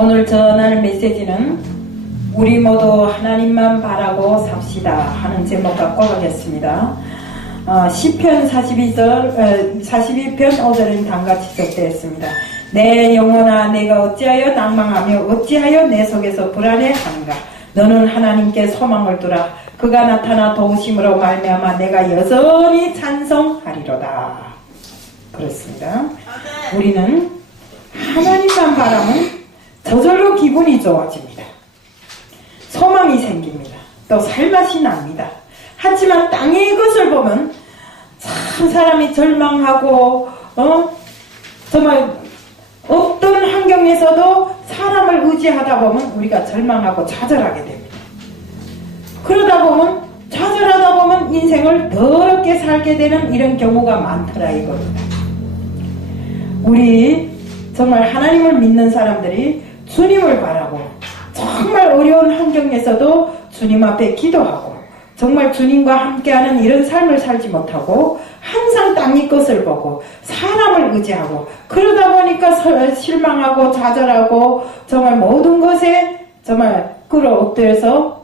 오늘 전할 메시지는 우리 모두 하나님만 바라고 삽시다 하는 제목 갖고 하겠습니다. 시편 42편 5절은 다음같이 적되었습니다. 내 영혼아 내가 어찌하여 낭망하며 어찌하여 내 속에서 불안해하는가. 너는 하나님께 소망을 두라. 그가 나타나 도우심으로 말미암아 내가 여전히 찬송하리로다. 그렇습니다. 우리는 하나님만 바라면 저절로 기분이 좋아집니다. 소망이 생깁니다. 또 살맛이 납니다. 하지만 땅의 것을 보면 참 사람이 절망하고 정말 어떤 환경에서도 사람을 의지하다 보면 우리가 절망하고 좌절하게 됩니다. 그러다 보면 좌절하다 보면 인생을 더럽게 살게 되는 이런 경우가 많더라 이겁니다. 우리 정말 하나님을 믿는 사람들이 주님을 바라고 정말 어려운 환경에서도 주님 앞에 기도하고 정말 주님과 함께하는 이런 삶을 살지 못하고 항상 땅의 것을 보고 사람을 의지하고 그러다 보니까 실망하고 좌절하고 정말 모든 것에 정말 끌어엎드려서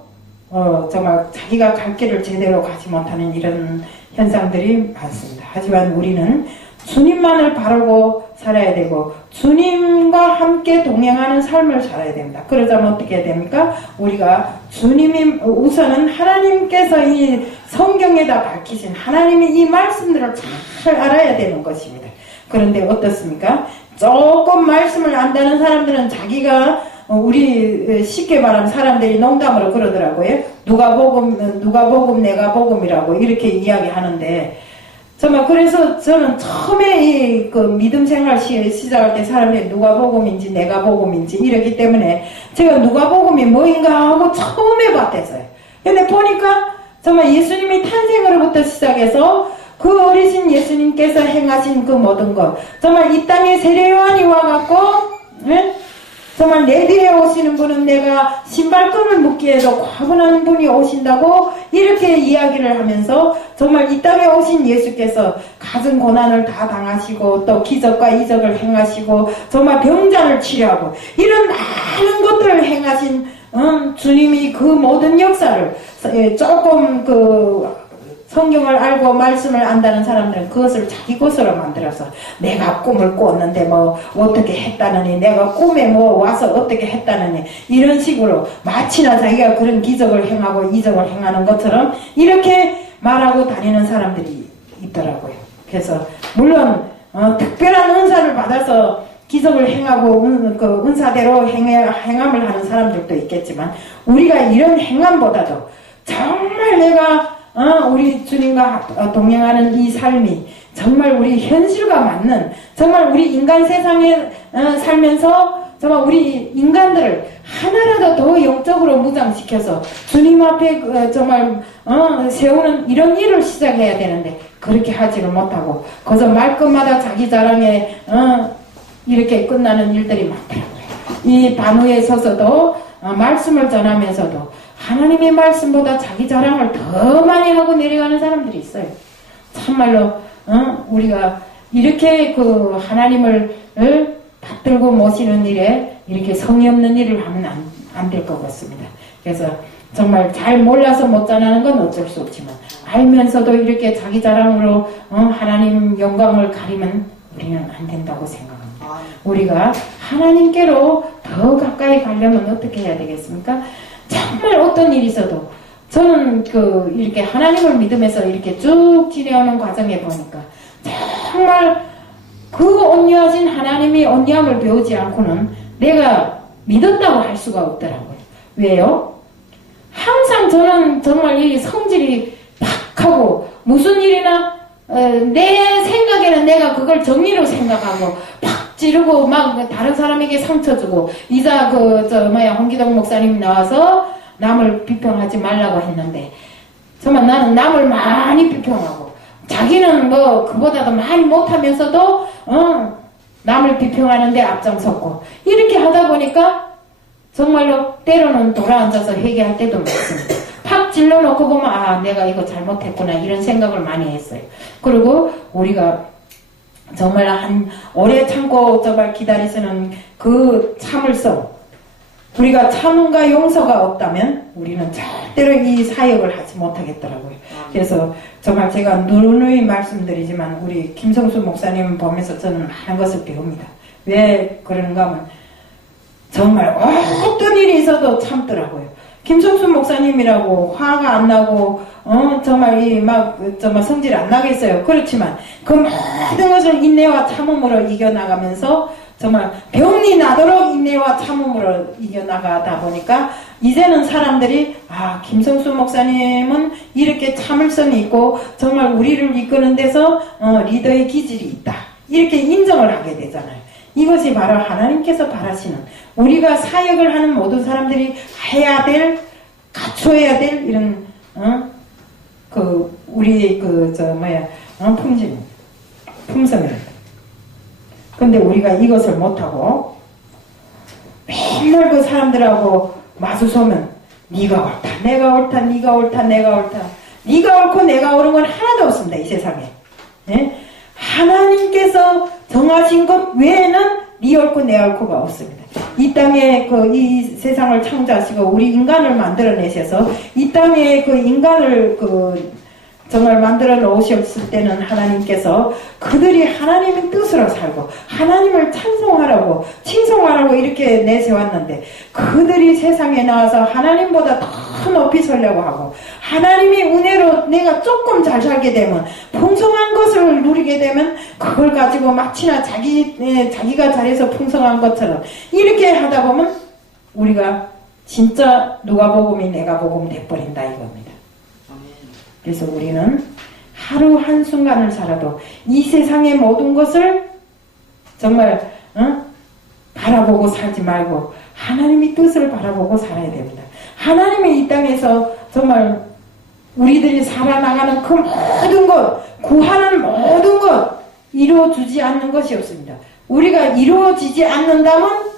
정말 자기가 갈 길을 제대로 가지 못하는 이런 현상들이 많습니다. 하지만 우리는 주님만을 바라고 살아야 되고 주님과 함께 동행하는 삶을 살아야 됩니다. 그러자면 어떻게 해야 됩니까? 우리가 주님이 우선은 하나님께서 이 성경에다 밝히신 하나님이 이 말씀들을 잘 알아야 되는 것입니다. 그런데 어떻습니까? 조금 말씀을 안다는 사람들은 자기가 우리 쉽게 말하면 사람들이 농담으로 그러더라고요. 누가 복음 내가 복음이라고 이렇게 이야기하는데 정말 그래서 저는 처음에 그 믿음 생활 시작할 때 사람들이 누가 복음인지 내가 복음인지 이러기 때문에 제가 누가 복음이 뭐인가 하고 처음에 봤댔어요. 근데 보니까 정말 예수님이 탄생으로부터 시작해서 그 어리신 예수님께서 행하신 그 모든 것 정말 이 땅에 세례요한이 와갖고 정말 내 뒤에 오시는 분은 내가 신발끈을 묶기에도 과분한 분이 오신다고 이렇게 이야기를 하면서 정말 이 땅에 오신 예수께서 갖은 고난을 다 당하시고 또 기적과 이적을 행하시고 정말 병자를 치료하고 이런 많은 것들을 행하신 주님이 그 모든 역사를 조금 성경을 알고 말씀을 안다는 사람들은 그것을 자기 것으로 만들어서 내가 꿈을 꿨는데 뭐 어떻게 했다느니 내가 꿈에 뭐 와서 어떻게 했다느니 이런 식으로 마치나 자기가 그런 기적을 행하고 이적을 행하는 것처럼 이렇게 말하고 다니는 사람들이 있더라고요. 그래서 물론 특별한 은사를 받아서 기적을 행하고 그 은사대로 행함을 하는 사람들도 있겠지만 우리가 이런 행함보다도 정말 내가 우리 주님과 동행하는 이 삶이 정말 우리 현실과 맞는 정말 우리 인간 세상에 살면서 정말 우리 인간들을 하나라도 더 영적으로 무장시켜서 주님 앞에 정말 세우는 이런 일을 시작해야 되는데 그렇게 하지를 못하고 거기서 말끝마다 자기 자랑에 이렇게 끝나는 일들이 많더라고요. 이 반우에 서서도 말씀을 전하면서도 하나님의 말씀보다 자기 자랑을 더 많이 하고 내려가는 사람들이 있어요. 참말로 우리가 이렇게 그 하나님을 받들고 모시는 일에 이렇게 성의 없는 일을 하면 안 될 것 같습니다. 그래서 정말 잘 몰라서 못 전하는 건 어쩔 수 없지만 알면서도 이렇게 자기 자랑으로 하나님 영광을 가리면 우리는 안 된다고 생각합니다. 우리가 하나님께로 더 가까이 가려면 어떻게 해야 되겠습니까? 정말 어떤 일이 있어도 저는 이렇게 하나님을 믿으면서 이렇게 쭉 지내오는 과정에 보니까 정말 그 온유하신 하나님이 온유함을 배우지 않고는 내가 믿었다고 할 수가 없더라고요. 왜요? 항상 저는 정말 이 성질이 팍하고 무슨 일이나 내 생각에는 내가 그걸 정의로 생각하고 팍 찌르고 막 다른 사람에게 상처 주고 이자 홍기동 목사님 나와서 남을 비평하지 말라고 했는데 정말 나는 남을 많이 비평하고 자기는 뭐 그보다도 많이 못하면서도 남을 비평하는데 앞장섰고 이렇게 하다 보니까 정말로 때로는 돌아앉아서 회개할 때도 많습니다. 팍 찔러놓고 보면 내가 이거 잘못했구나 이런 생각을 많이 했어요. 그리고 우리가 정말 오래 참고 정말 기다리시는 그 참을성 우리가 참음과 용서가 없다면 우리는 절대로 이 사역을 하지 못하겠더라고요. 그래서 정말 제가 누누이 말씀드리지만 우리 김성수 목사님 보면서 저는 많은 것을 배웁니다. 왜 그런가 하면 정말 어떤 일이 있어도 참더라고요. 김성수 목사님이라고 화가 안 나고 정말 정말 성질 안 나겠어요. 그렇지만 그 모든 것을 인내와 참음으로 이겨나가면서 정말 병이 나도록 인내와 참음으로 이겨나가다 보니까 이제는 사람들이 김성수 목사님은 이렇게 참을성이 있고 정말 우리를 이끄는 데서 리더의 기질이 있다. 이렇게 인정을 하게 되잖아요. 이것이 바로 하나님께서 바라시는 우리가 사역을 하는 모든 사람들이 해야 될, 갖춰야 될 이런 우리의 품성입니다. 근데 우리가 이것을 못하고 맨날 그 사람들하고 마주서면 네가 옳다, 내가 옳다, 네가 옳다, 내가 옳다, 네가 옳고 내가 옳은 건 하나도 없습니다. 이 세상에. 네? 하나님께서 정하신 것 외에는 네 옳고 내 옳고가 없습니다. 이 땅에 이 세상을 창조하시고 우리 인간을 만들어내셔서 이 땅에 그 인간을 정말 만들어 놓으셨을 때는 하나님께서 그들이 하나님의 뜻으로 살고 하나님을 찬송하라고 칭송하라고 이렇게 내세웠는데 그들이 세상에 나와서 하나님보다 더 높이 서려고 하고 하나님의 은혜로 내가 조금 잘 살게 되면 풍성한 것을 누리게 되면 그걸 가지고 마치나 자기가 잘해서 풍성한 것처럼 이렇게 하다 보면 우리가 진짜 누가복음이 내가복음 돼버린다 이겁니다. 그래서 우리는 하루 한순간을 살아도 이 세상의 모든 것을 정말 바라보고 살지 말고 하나님의 뜻을 바라보고 살아야 됩니다. 하나님의 이 땅에서 정말 우리들이 살아나가는 그 모든 것, 구하는 모든 것 이루어주지 않는 것이 없습니다. 우리가 이루어지지 않는다면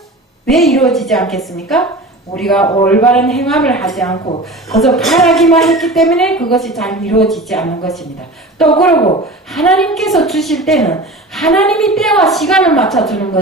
왜 이루어지지 않겠습니까? 우리가 올바른 행함을 하지 않고 그저 바라기만 했기 때문에 그것이 잘 이루어지지 않는 것입니다. 또 그러고 하나님께서 주실 때는 하나님이 때와 시간을 맞춰주는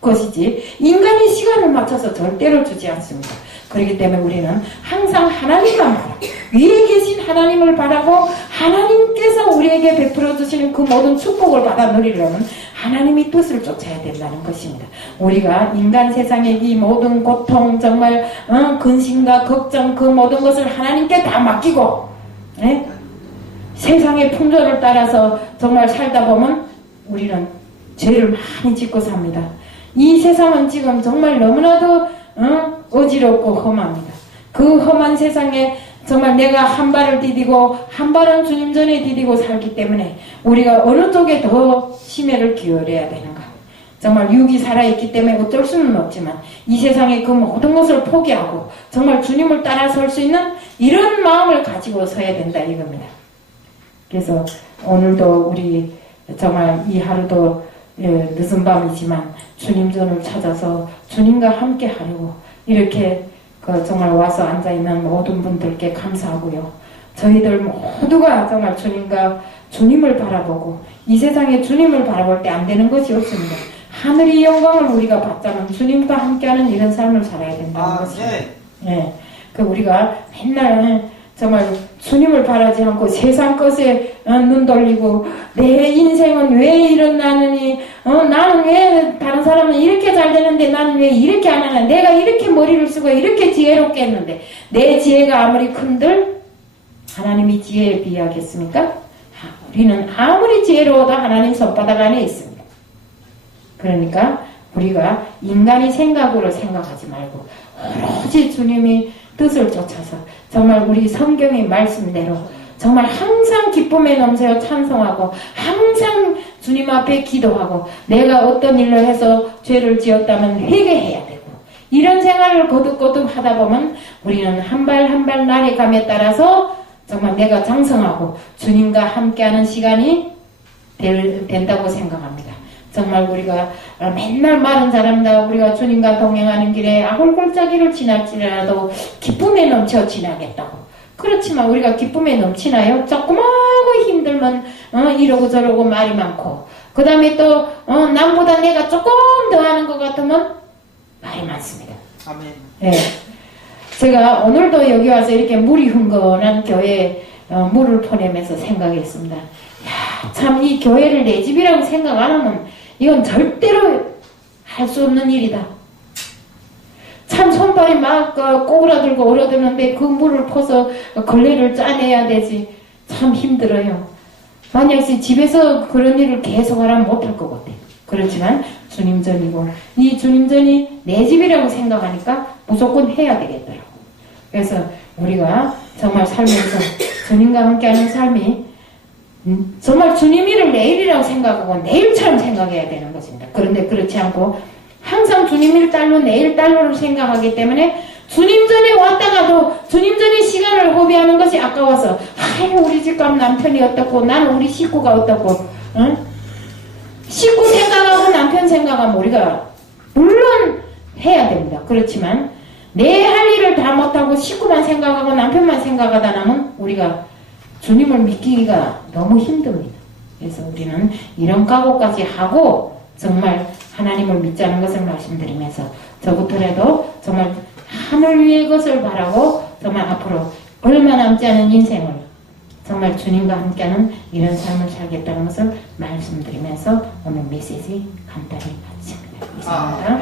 것이지 인간이 시간을 맞춰서 절대로 주지 않습니다. 그렇기 때문에 우리는 항상 하나님만 바라 위에 계신 하나님을 바라고 하나님께서 우리에게 베풀어 주시는 그 모든 축복을 받아 누리려면 하나님의 뜻을 쫓아야 된다는 것입니다. 우리가 인간 세상의 이 모든 고통 정말 근심과 걱정 그 모든 것을 하나님께 다 맡기고 세상의 풍조를 따라서 정말 살다 보면 우리는 죄를 많이 짓고 삽니다. 이 세상은 지금 정말 너무나도 어지럽고 험합니다. 그 험한 세상에 정말 내가 한 발을 디디고 한 발은 주님 전에 디디고 살기 때문에 우리가 어느 쪽에 더 심혈을 기울여야 되는가. 정말 육이 살아있기 때문에 어쩔 수는 없지만 이 세상의 그 모든 것을 포기하고 정말 주님을 따라설 수 있는 이런 마음을 가지고 서야 된다 이겁니다. 그래서 오늘도 우리 정말 이 하루도 늦은 밤이지만 주님 전을 찾아서 주님과 함께 하려고 이렇게 정말 와서 앉아있는 모든 분들께 감사하고요. 저희들 모두가 정말 주님을 바라보고 이 세상에 주님을 바라볼 때 안 되는 것이 없습니다. 하늘의 영광을 우리가 받자면 주님과 함께하는 이런 삶을 살아야 된다는 것입니다. 네. 우리가 맨날 정말 주님을 바라지 않고 세상 것에 눈 돌리고 내 인생은 왜 이러나느니 나는 왜 다른 사람은 이렇게 잘 되는데 나는 왜 이렇게 안 하나 내가 이렇게 머리를 쓰고 이렇게 지혜롭게 했는데 내 지혜가 아무리 큰들 하나님이 지혜에 비하겠습니까? 우리는 아무리 지혜로워도 하나님 손바닥 안에 있습니다. 그러니까 우리가 인간의 생각으로 생각하지 말고 오로지 주님이 뜻을 쫓아서 정말 우리 성경의 말씀대로 정말 항상 기쁨에 넘쳐서 찬송하고 항상 주님 앞에 기도하고 내가 어떤 일을 해서 죄를 지었다면 회개해야 되고 이런 생활을 거듭거듭 하다 보면 우리는 한 발 한 발 나아감에 따라서 정말 내가 장성하고 주님과 함께하는 시간이 된다고 생각합니다. 정말 우리가 맨날 마른 사람다 우리가 주님과 동행하는 길에 아골골짜기를 지날지라도 기쁨에 넘쳐 지나겠다고. 그렇지만 우리가 기쁨에 넘치나요? 조그마하고 힘들면 이러고 저러고 말이 많고 그 다음에 또 남보다 내가 조금 더 하는 것 같으면 말이 많습니다. 아멘. 예. 제가 오늘도 여기 와서 이렇게 물이 흥건한 교회에 물을 보내면서 생각했습니다. 참 이 교회를 내 집이라고 생각 안 하면 이건 절대로 할 수 없는 일이다. 참 손발이 막 꼬부라들고 얼어드는데 그 물을 퍼서 걸레를 짜내야 되지. 참 힘들어요. 만약에 집에서 그런 일을 계속 하라면 못할 것 같아요. 그렇지만 주님 전이고 이 주님 전이 내 집이라고 생각하니까 무조건 해야 되겠더라고. 그래서 우리가 정말 살면서 주님과 함께하는 삶이 정말 주님 일을 내일이라고 생각하고 내일처럼 생각해야 되는 것입니다. 그런데 그렇지 않고 항상 주님 일 딸로 내일 딸로를 생각하기 때문에 주님 전에 왔다가도 주님 전에 시간을 허비하는 것이 아까워서 아유 우리 집값 남편이 어떻고 나는 우리 식구가 어떻고 응? 식구 생각하고 남편 생각하면 우리가 물론 해야 됩니다. 그렇지만 내 할 일을 다 못하고 식구만 생각하고 남편만 생각하다 나면 우리가 주님을 믿기가 너무 힘듭니다. 그래서 우리는 이런 각오까지 하고 정말 하나님을 믿자는 것을 말씀드리면서 저부터라도 정말 하늘 위의 것을 바라고 정말 앞으로 얼마 남지 않은 인생을 정말 주님과 함께하는 이런 삶을 살겠다는 것을 말씀드리면서 오늘 메시지 간단히 마칩니다. 이상입니다.